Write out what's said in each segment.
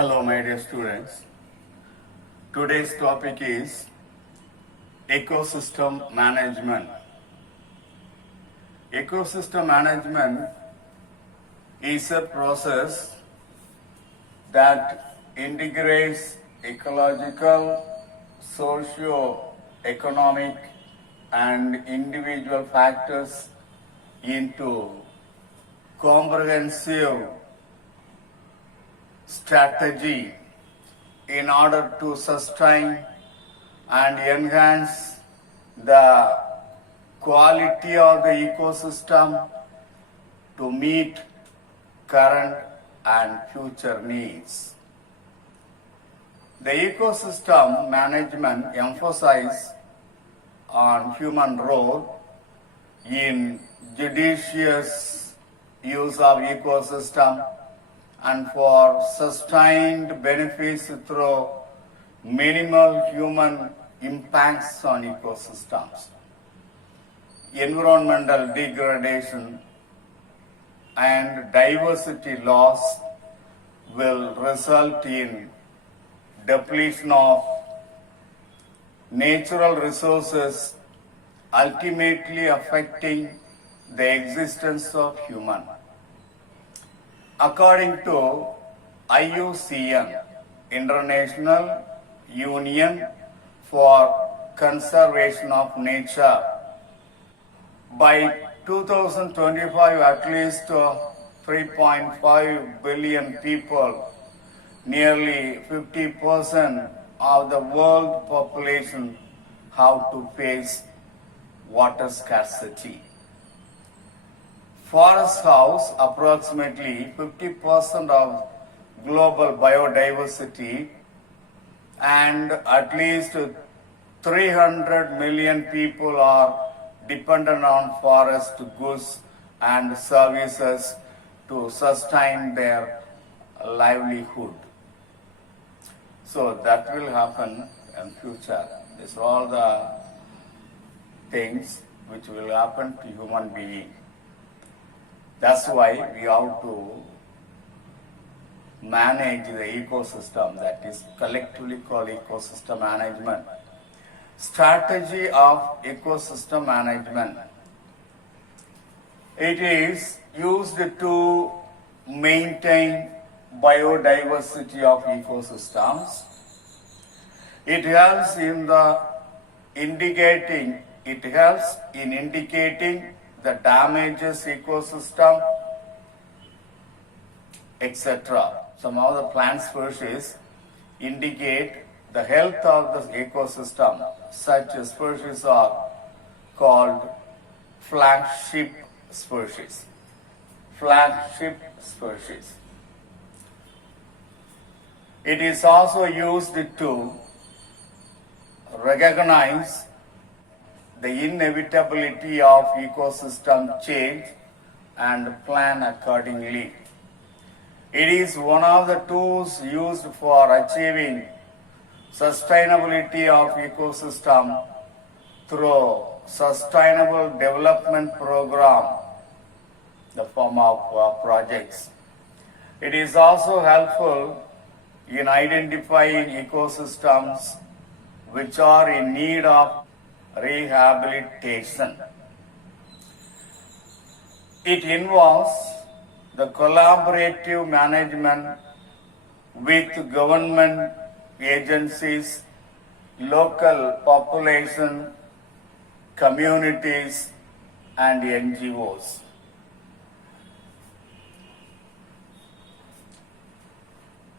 Hello, my dear students. Today's topic is ecosystem management. Ecosystem management is a process that integrates ecological, socio-economic, and individual factors into comprehensive strategy in order to sustain and enhance the quality of the ecosystem to meet current and future needs. The ecosystem management emphasizes on human role in judicious use of ecosystem and for sustained benefits through minimal human impacts on ecosystems. Environmental degradation and diversity loss will result in depletion of natural resources, ultimately affecting the existence of human. According to IUCN, International Union for Conservation of Nature, by 2025 at least 3.5 billion people, nearly 50% of the world population, have to face water scarcity. Forests house approximately 50% of global biodiversity, and at least 300 million people are dependent on forest goods and services to sustain their livelihood. So that will happen in future. These are all the things which will happen to human being. That's why we have to manage the ecosystem, that is collectively called ecosystem management. Strategy of ecosystem management. It is used to maintain biodiversity of ecosystems. It helps in indicating the damages ecosystem, etc. Some of the plant species indicate the health of the ecosystem. Such species are called flagship species. Flagship species. It is also used to recognize the inevitability of ecosystem change and plan accordingly. It is one of the tools used for achieving sustainability of ecosystem through sustainable development program, the form of projects. It is also helpful in identifying ecosystems which are in need of rehabilitation. It involves the collaborative management with government agencies, local population, communities, and NGOs.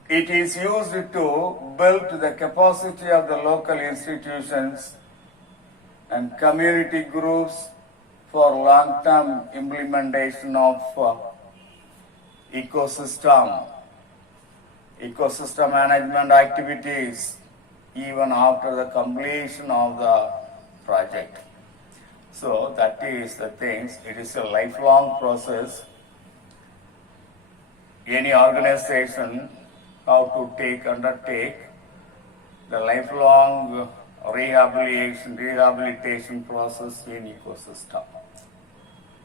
It is used to build the capacity of the local institutions and community groups for long-term implementation of ecosystem management activities even after the completion of the project. So that is the things. It is a lifelong process. Any organization have to undertake the lifelong rehabilitation process in ecosystem.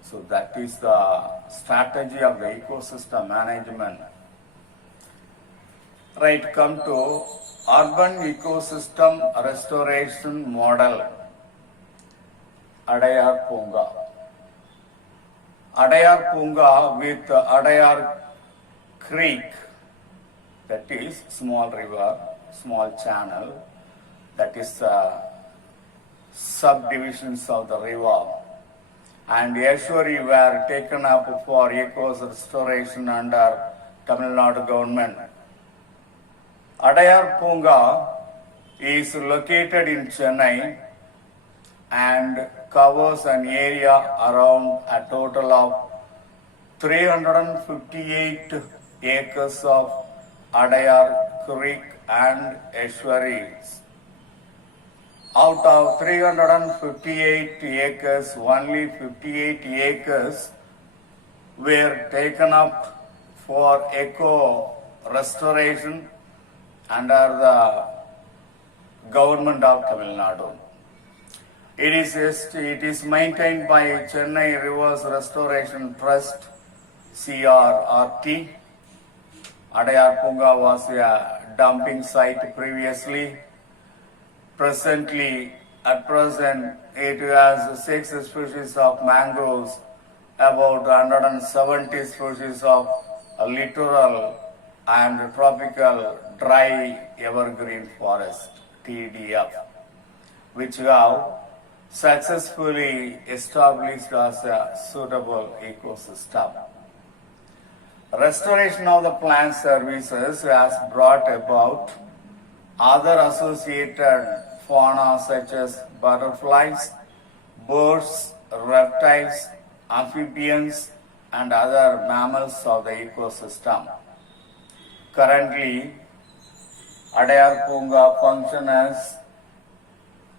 So that is the strategy of the ecosystem management. Right, come to urban ecosystem restoration model. Adayar Punga. Adayar Punga with Adayar Creek, that is small river, small channel, that is subdivisions of the river, and Eshwari were taken up for ecosystem restoration under Tamil Nadu government. Adayar Punga is located in Chennai and covers an area around a total of 358 acres of Adayar Creek and estuaries. Out of 358 acres, only 58 acres were taken up for eco restoration under the government of Tamil Nadu. It is maintained by Chennai Rivers Restoration Trust, CRRT. Adayar Punga was a dumping site previously. At present, it has 6 species of mangroves, about 170 species of littoral and tropical dry evergreen forest, TDF, which have successfully established as a suitable ecosystem. Restoration of the plant services has brought about other associated fauna such as butterflies, birds, reptiles, amphibians, and other mammals of the ecosystem. Currently, Adayar Punga functions as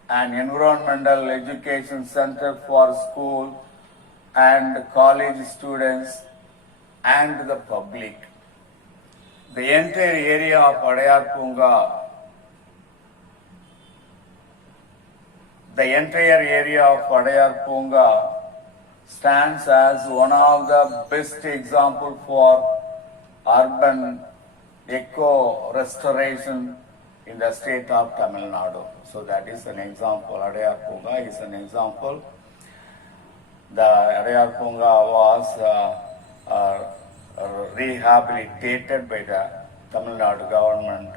an environmental education center for school and college students and the public. The entire area of Adayar Punga stands as one of the best examples for urban eco restoration in the state of Tamil Nadu. So that is an example. Adayar Punga is an example. The Adayar Punga was rehabilitated by the Tamil Nadu government,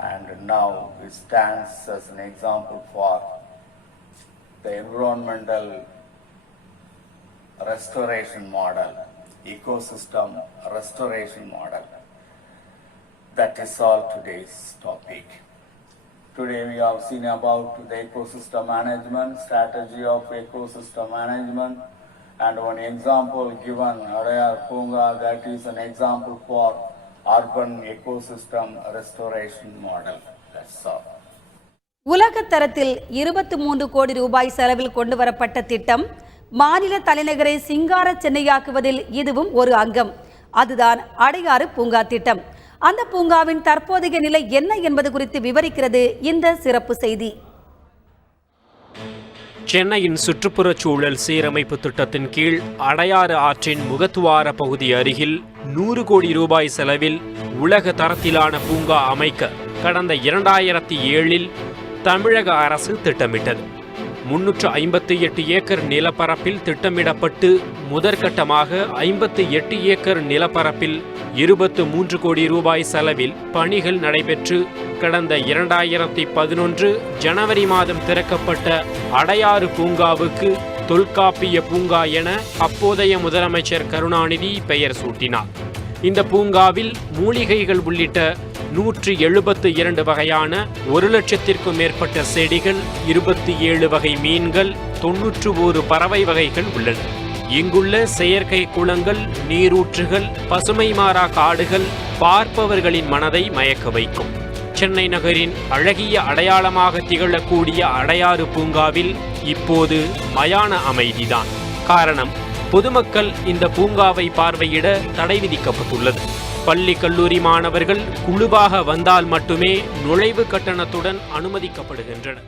and now it stands as an example for the environmental restoration model, ecosystem restoration model. That is all today's topic. Today we have seen about the ecosystem management, strategy of ecosystem management, and one example given, Adayar Punga, that is an example for urban ecosystem restoration model. That's all. உலக தரத்தில் 23 கோடி ரூபாய் செலவில் கொண்டு வரப்பட்ட திட்டம் மாநில தலைநகரை சிங்கார சென்னையாக்குவதில் இதுவும் ஒரு அங்கம். அதுதான் அடையாறு பூங்கா திட்டம். அந்த பூங்காவின் தற்போதைய நிலை என்ன என்பது குறித்து விவரிக்கிறது இந்த சிறப்பு செய்தி. சென்னையின் சுற்றுப்புறச் சூழல் சீரமைப்பு திட்டத்தின் கீழ் அடையாறு ஆற்றின் முகத்துவார பகுதி அருகில் 100 கோடி ரூபாய் செலவில் உலக தரத்திலான பூங்கா அமைக்க கடந்த 2007இல் தமிழக அரசு திட்டமிட்டது. 358 ஏக்கர் நிலப்பரப்பில் திட்டமிடப்பட்டு முதற்கட்டமாக 58 ஏக்கர் நிலப்பரப்பில் 23 கோடி ரூபாய் செலவில் பணிகள் நடைபெற்று கடந்த 2011 ஜனவரி மாதம் திறக்கப்பட்ட அடையாறு பூங்காவுக்கு தொல்காப்பிய பூங்கா என அப்போதைய முதலமைச்சர் கருணாநிதி பெயர் சூட்டினார். இந்த பூங்காவில் மூலிகைகள் உள்ளிட்ட 172 வகையான 1 லட்சத்திற்கும் மேற்பட்ட செடிகள், 27 வகை மீன்கள், 91 பறவை வகைகள் உள்ளன. இங்குள்ள செயற்கை குளங்கள், நீரூற்றுகள், பசுமை மாறா காடுகள் பார்ப்பவர்களின் மனதை மயக்க வைக்கும். சென்னை நகரின் அழகிய அடையாளமாக திகழக்கூடிய அடையாறு பூங்காவில் இப்போது மயான அமைதிதான். காரணம், பொதுமக்கள் இந்த பூங்காவை பார்வையிட தடை விதிக்கப்பட்டுள்ளது. பள்ளி கல்லூரி மாணவர்கள் குழுவாக வந்தால் மட்டுமே நுழைவு கட்டணத்துடன் அனுமதிக்கப்படுகின்றனர்.